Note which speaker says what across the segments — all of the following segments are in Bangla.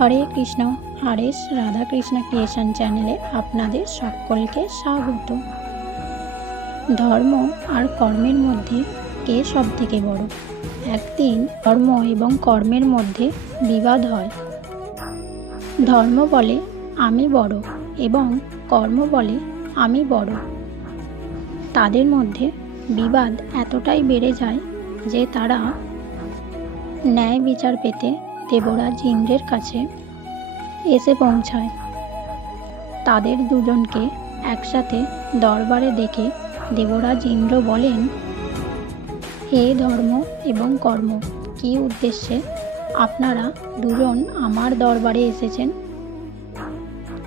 Speaker 1: হরে কৃষ্ণ হরেশ রাধাকৃষ্ণ ক্রিয়েশন চ্যানেলে আপনাদের সকলকে স্বাগত। ধর্ম আর কর্মের মধ্যে কে সব থেকে বড়? একদিন ধর্ম এবং কর্মের মধ্যে বিবাদ হয়। ধর্ম বলে, আমি বড় এবং কর্ম বলে, আমি বড় তাদের মধ্যে বিবাদ এতটাই বেড়ে যায় যে তারা ন্যায় বিচার পেতে দেবরাজ ইন্দ্রের কাছে এসে পৌঁছায়। তাদের দুজনকে একসাথে দরবারে দেখে দেবরাজ ইন্দ্র বলেন, হে ধর্ম এবং কর্ম, কী উদ্দেশ্যে আপনারা দুজন আমার দরবারে এসেছেন?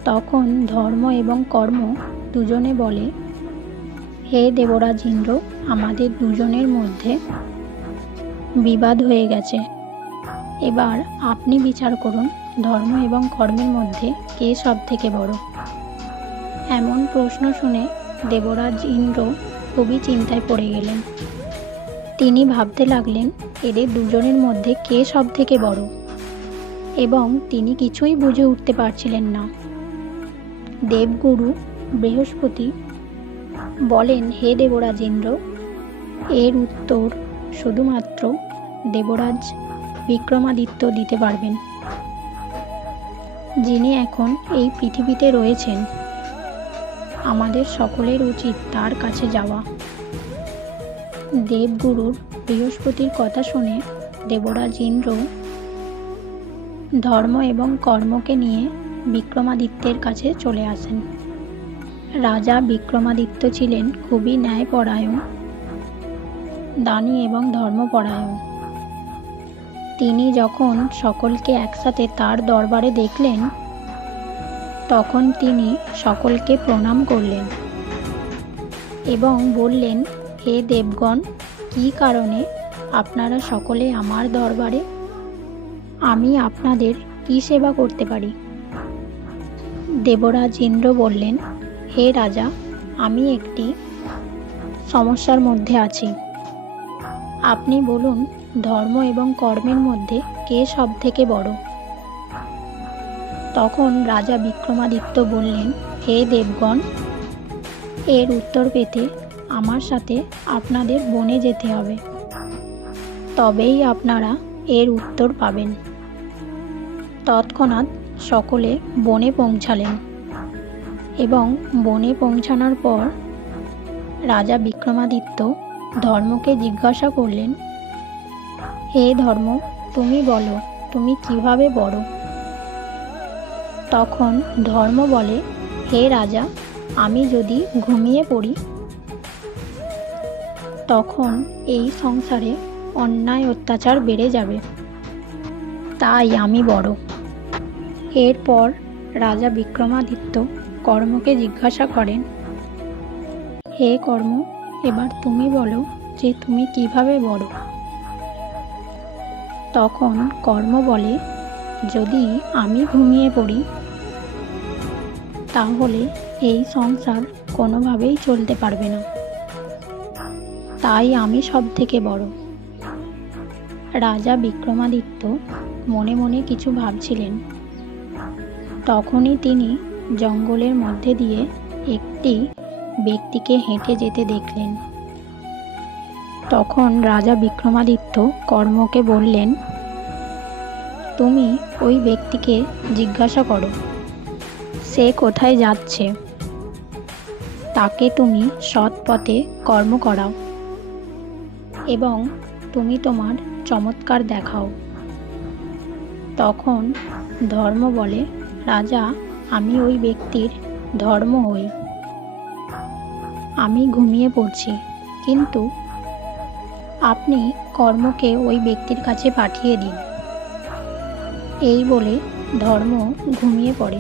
Speaker 1: তখন ধর্ম এবং কর্ম দুজনে বলে, হে দেবরাজ ইন্দ্র, আমাদের দুজনের মধ্যে বিবাদ হয়ে গেছে। এবার আপনি বিচার করুন ধর্ম এবং কর্মের মধ্যে কে সব থেকে বড়। এমন প্রশ্ন শুনে দেবরাজ ইন্দ্র খুবই চিন্তায় পড়ে গেলেন। তিনি ভাবতে লাগলেন, এদের দুজনের মধ্যে কে সব থেকে বড়? এবং তিনি কিছুই বুঝে উঠতে পারছিলেন না। দেবগুরু বৃহস্পতি বলেন, হে দেবরাজ ইন্দ্র, এর উত্তর শুধুমাত্র দেবরাজ বিক্রমাদিত্য দিতে পারবেন। যিনি এখন এই পৃথিবীতে রয়েছেন, আমাদের সকলের উচিত তার কাছে যাওয়া। দেবগুরুর বৃহস্পতির কথা শুনে দেবরাজ ইন্দ্র ধর্ম এবং কর্মকে নিয়ে বিক্রমাদিত্যের কাছে চলে আসেন। রাজা বিক্রমাদিত্য ছিলেন খুবই ন্যায়পরায়ণ, দানি এবং ধর্মপরায়ণ। তিনি যখন সকলকে একসাথে তার দরবারে দেখলেন, তখন তিনি সকলকে প্রণাম করলেন এবং বললেন, হে দেবগণ, কী কারণে আপনারা সকলে আমার দরবারে? আমি আপনাদের কী সেবা করতে পারি? দেবরাজ ইন্দ্র বললেন, হে রাজা, আমি একটি সমস্যার মধ্যে আছি। আপনি বলুন, ধর্ম এবং কর্মের মধ্যে কে সব থেকে বড়? তখন রাজা বিক্রমাদিত্য বললেন, হে দেবগণ, এর উত্তর পেতে আমার সাথে আপনাদের বনে যেতে হবে। তবেই আপনারা এর উত্তর পাবেন। তৎক্ষণাৎ সকলে বনে পৌঁছালেন এবং বনে পৌঁছানোর পর রাজা বিক্রমাদিত্য ধর্মকে জিজ্ঞাসা করলেন, হে ধর্ম, তুমি বলো, তুমি কীভাবে বড়? তখন ধর্ম বলে, হে রাজা, আমি যদি ঘুমিয়ে পড়ি? তখন এই সংসারে অন্যায় অত্যাচার বেড়ে যাবে। তাই আমি বড়। এরপর রাজা বিক্রমাদিত্য কর্মকে জিজ্ঞাসা করেন, হে কর্ম এবার তুমি বলো যে তুমি কীভাবে বড়? তখন কর্ম বলে, যদি আমি ঘুমিয়ে পড়ি, তাহলে এই সংসার কোনোভাবেই চলতে পারবে না। তাই আমি সব থেকে বড়। রাজা বিক্রমাদিত্য মনে মনে কিছু ভাবছিলেন। তখনই তিনি জঙ্গলের মধ্যে দিয়ে একটি ব্যক্তিকে হেঁটে যেতে দেখলেন। তখন রাজা বিক্রমাদিত্য কর্মকে বললেন, তুমি ওই ব্যক্তিকে জিজ্ঞাসা করো, সে কোথায় যাচ্ছে? তাকে তুমি সৎ পথে কর্ম করাও এবং তুমি তোমার চমৎকার দেখাও। তখন ধর্ম বলে, রাজা, আমি ওই ব্যক্তির ধর্ম হই। আমি ঘুমিয়ে পড়ছি। কিন্তু আপনি কর্মকে ওই ব্যক্তির কাছে পাঠিয়ে দিন। এই বলে ধর্ম ঘুমিয়ে পড়ে।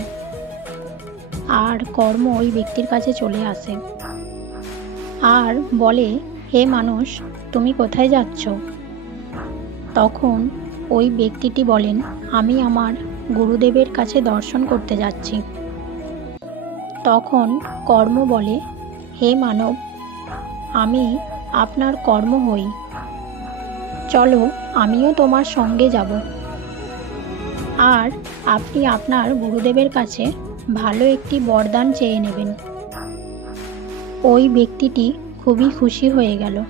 Speaker 1: আর কর্ম ওই ব্যক্তির কাছে চলে আসে। আর বলে, হে মানুষ, তুমি কোথায় যাচ্ছ? তখন ওই ব্যক্তিটি বলেন, আমি আমার গুরুদেবের কাছে দর্শন করতে যাচ্ছি। তখন কর্ম বলে হে মানব, আমি আপনার কর্ম হই। চলো আমিও তোমার সঙ্গে যাব। আর আপনি আপনার গুরুদেবের কাছে ভালো একটি বরদান চেয়ে নেবেন। ওই ব্যক্তিটি খুবই খুশি হয়ে গেল।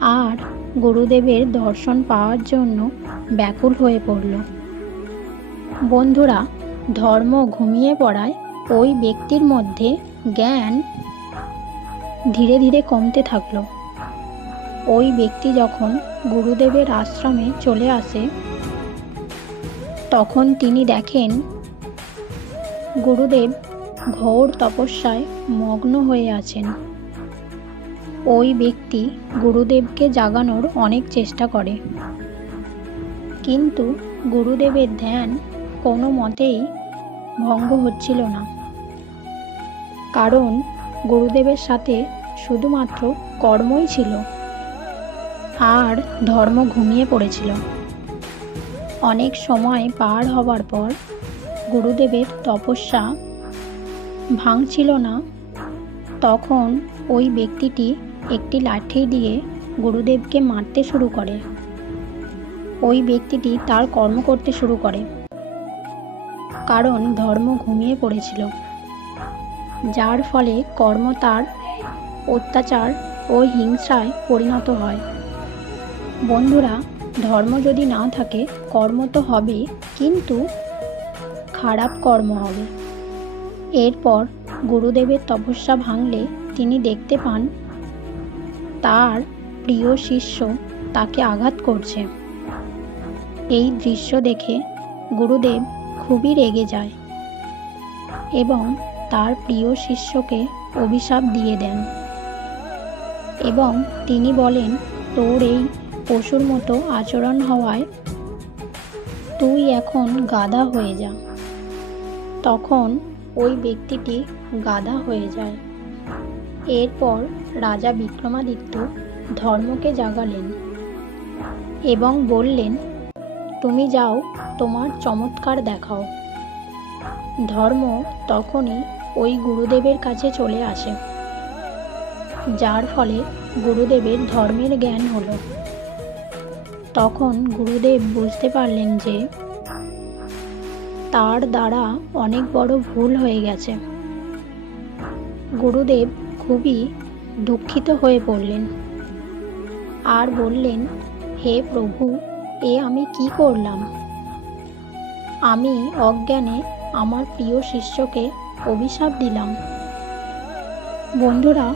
Speaker 1: আর গুরুদেবের দর্শন পাওয়ার জন্য ব্যাকুল হয়ে পড়ল। বন্ধুরা, ধর্ম ঘুমিয়ে পড়ায় ওই ব্যক্তির মধ্যে জ্ঞান ধীরে ধীরে কমতে থাকল। ওই ব্যক্তি যখন গুরুদেবের আশ্রমে চলে আসে, তখন তিনি দেখেন গুরুদেব ঘোর তপস্যায় মগ্ন হয়ে আছেন। ওই ব্যক্তি গুরুদেবকে জাগানোর অনেক চেষ্টা করে। কিন্তু গুরুদেবের ধ্যান কোনো মতেই ভঙ্গ হচ্ছিল না। কারণ গুরুদেবের সাথে শুধুমাত্র কর্মই ছিল। আর ধর্ম ঘুমিয়ে পড়েছিল। অনেক সময় পার হবার পর গুরুদেবের তপস্যা ভাঙছিল না। তখন ওই ব্যক্তিটি একটি লাঠি দিয়ে গুরুদেবকে মারতে শুরু করে। ওই ব্যক্তিটি তার কর্ম করতে শুরু করে। কারণ ধর্ম ঘুমিয়ে পড়েছিল। যার ফলে কর্ম তার অত্যাচার ও হিংসায় পরিণত হয়। বন্ধুরা, ধর্ম যদি না থাকে, কর্ম তো হবে, কিন্তু খারাপ কর্ম হবে। এরপর গুরুদেবের তপস্যা ভাঙলে তিনি দেখতে পান, তার প্রিয় শিষ্য তাকে আঘাত করছে। এই দৃশ্য দেখে গুরুদেব খুবই রেগে যায় এবং তার প্রিয় শিষ্যকে অভিশাপ দিয়ে দেন। এবং তিনি বলেন, তোর এই পশুর মতো আচরণ হওয়ায় তুই এখন গাদা হয়ে যা। তখন ওই ব্যক্তিটি গাদা হয়ে যায়। এরপর রাজা বিক্রমাদিত্য ধর্মকে জাগালেন এবং বললেন, তুমি যাও, তোমার চমৎকার দেখাও। ধর্ম তখনই ওই গুরুদেবের কাছে চলে আসে। যার ফলে গুরুদেবের ধর্মের জ্ঞান হলো। তখন গুরুদেব বুঝতে পারলেন যে তার দ্বারা অনেক বড় ভুল হয়ে গেছে। গুরুদেব খুবই দুঃখিত হয়ে পড়লেন। আর বললেন, হে প্রভু, এ আমি কি করলাম? আমি অজ্ঞানে আমার প্রিয় শিষ্যকে অভিশাপ দিলাম। বন্ধুরা,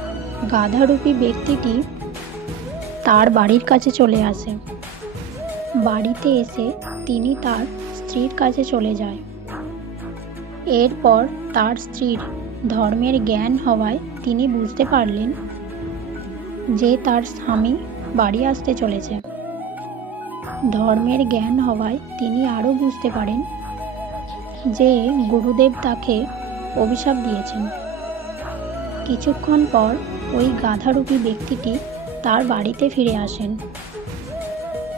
Speaker 1: গাধারূপী ব্যক্তিটি তার বাড়ির কাছে চলে আসে। বাড়িতে এসে তিনি তার স্ত্রীর কাছে চলে যায়। এরপর তার স্ত্রীর ধর্মের জ্ঞান হওয়ায় তিনি বুঝতে পারলেন যে তার স্বামী বাড়ি আসতে চলেছে। ধর্মের জ্ঞান হওয়ায় তিনি আরও বুঝতে পারেন যে গুরুদেব তাকে অভিশাপ দিয়েছেন। কিছুক্ষণ পর ওই গাধারূপী ব্যক্তিটি তার বাড়িতে ফিরে আসেন।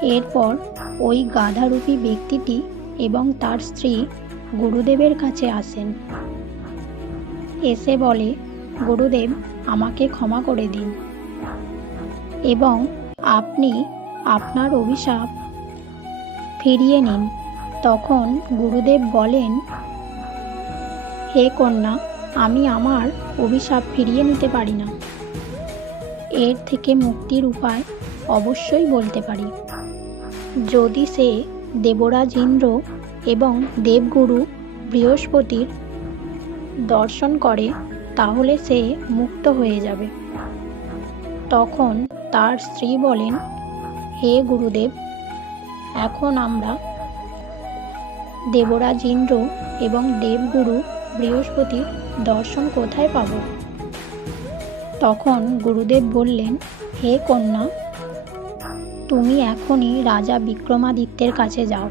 Speaker 1: এরপর ওই গাধারূপী ব্যক্তিটি এবং তার স্ত্রী গুরুদেবের কাছে আসেন। এসে বলে, গুরুদেব, আমাকে ক্ষমা করে দিন এবং আপনি আপনার অভিশাপ ফিরিয়ে নিন। তখন গুরুদেব বলেন হে কন্যা, আমি আমার অভিশাপ ফিরিয়ে নিতে পারি না। এর থেকে মুক্তির উপায় অবশ্যই বলতে পারি। যদি সে দেবরাজ ইন্দ্র এবং দেবগুরু বৃহস্পতির দর্শন করে, তাহলে সে মুক্ত হয়ে যাবে। তখন তার স্ত্রী বলেন, হে গুরুদেব, এখন আমরা দেবরাজ ইন্দ্র এবং দেবগুরু বৃহস্পতির দর্শন কোথায় পাব? তখন গুরুদেব বললেন, হে কন্যা, তুমি এখনই রাজা বিক্রমাদিত্যের কাছে যাও।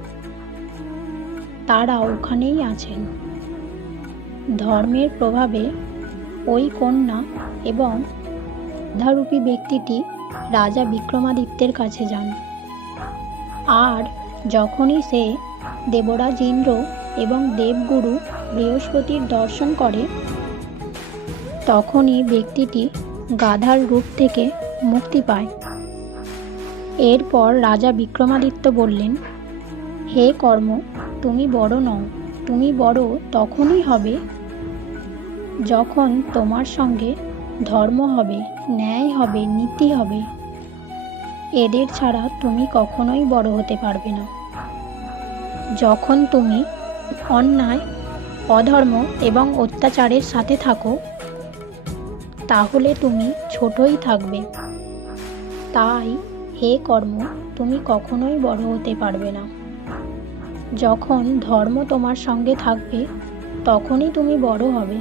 Speaker 1: তারা ওখানেই আছেন। ধর্মের প্রভাবে ওই কন্যা এবং ধারূপী ব্যক্তিটি রাজা বিক্রমাদিত্যের কাছে যান। আর যখনই সে দেবরাজ ইন্দ্র এবং দেবগুরু বৃহস্পতির দর্শন করে, তখনই ব্যক্তিটি গাধার রূপ থেকে মুক্তি পায়। এরপর রাজা বিক্রমাদিত্য বললেন, হে কর্ম, তুমি বড় নও, তুমি বড় তখনই হবে যখন তোমার সঙ্গে ধর্ম হবে, ন্যায় হবে, নীতি হবে। এদের ছাড়া তুমি কখনোই বড় হতে পারবে না। যখন তুমি অন্যায় অধর্ম এবং অত্যাচারের সাথে থাকো। তাহলে তুমি ছোটই থাকবে। তাই হে কর্ম, তুমি কখনোই বড় হতে পারবে না। যখন ধর্ম তোমার সঙ্গে থাকবে, তখনই তুমি বড় হবে।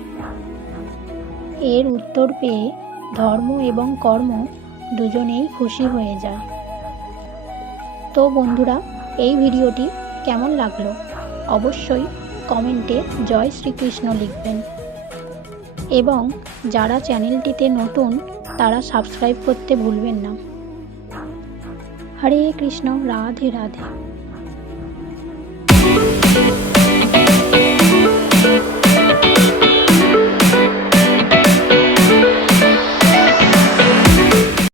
Speaker 1: এর উত্তর পেয়ে ধর্ম এবং কর্ম দুজনেই খুশি হয়ে যায়। তো বন্ধুরা, এই ভিডিওটি কেমন লাগল? অবশ্যই কমেন্টে জয় শ্রীকৃষ্ণ লিখবেন। এবং যারা চ্যানেলটিতে নতুন, তারা সাবস্ক্রাইব করতে ভুলবেন না। হরে কৃষ্ণ, রাধে রাধে।